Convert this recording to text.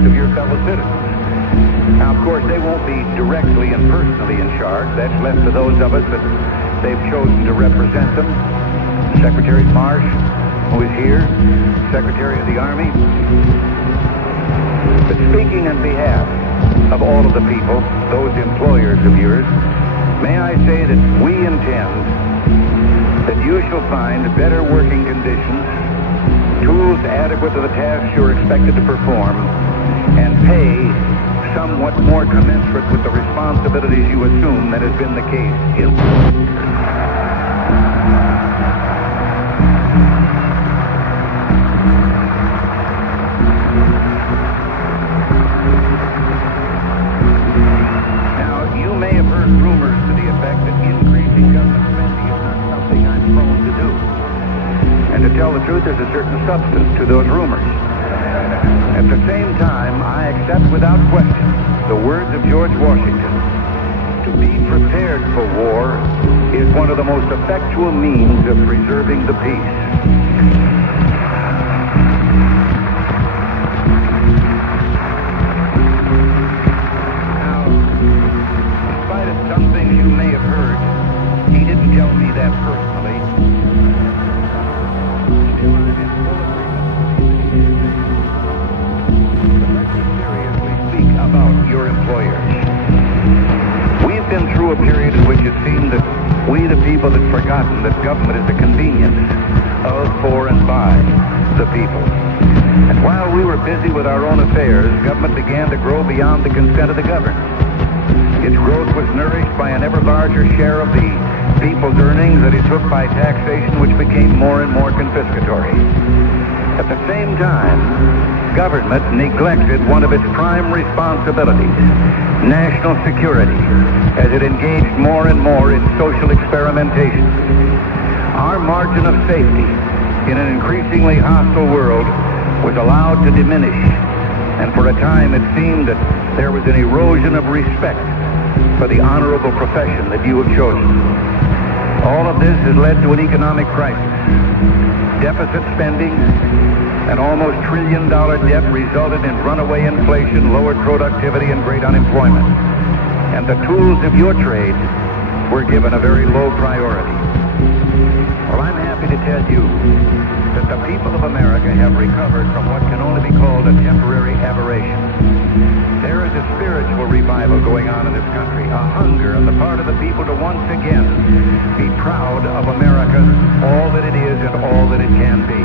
Of your fellow citizens. Now, of course, they won't be directly and personally in charge. That's left to those of us that they've chosen to represent them. Secretary Marsh, who is here, Secretary of the Army. But speaking on behalf of all of the people, those employers of yours, may I say that we intend that you shall find better working conditions, tools adequate to the tasks you're expected to perform, and pay somewhat more commensurate with the responsibilities you assume than has been the case in. Now, you may have heard rumors to the effect that increasing government spending is not something I'm prone to do. And to tell the truth, there's a certain substance to those rumors. At the same time, I accept without question the words of George Washington. To be prepared for war is one of the most effectual means of preserving the peace. Now, in spite of some things you may have heard, he didn't tell me that personally. Still, I'm in full agreement. About your employers. We've been through a period in which it seemed that we, the people, had forgotten that government is a convenience of, for, and by the people. And while we were busy with our own affairs, government began to grow beyond the consent of the governed. Its growth was nourished by an ever larger share of the people's earnings that it took by taxation, which became more and more confiscatory. At the same time, government neglected one of its prime responsibilities, national security, as it engaged more and more in social experimentation. Our margin of safety in an increasingly hostile world was allowed to diminish, and for a time it seemed that there was an erosion of respect for the honorable profession that you have chosen. All of this has led to an economic crisis. Deficit spending, an almost $1 trillion debt resulted in runaway inflation, lowered productivity, and great unemployment. And the tools of your trade were given a very low priority. Well, I'm happy to tell you that the people of America have recovered from what can only be called a temporary aberration. There is a spiritual revival going on in this country, a hunger on the part of the people to once again be proud of America, all that it is and all that it can be.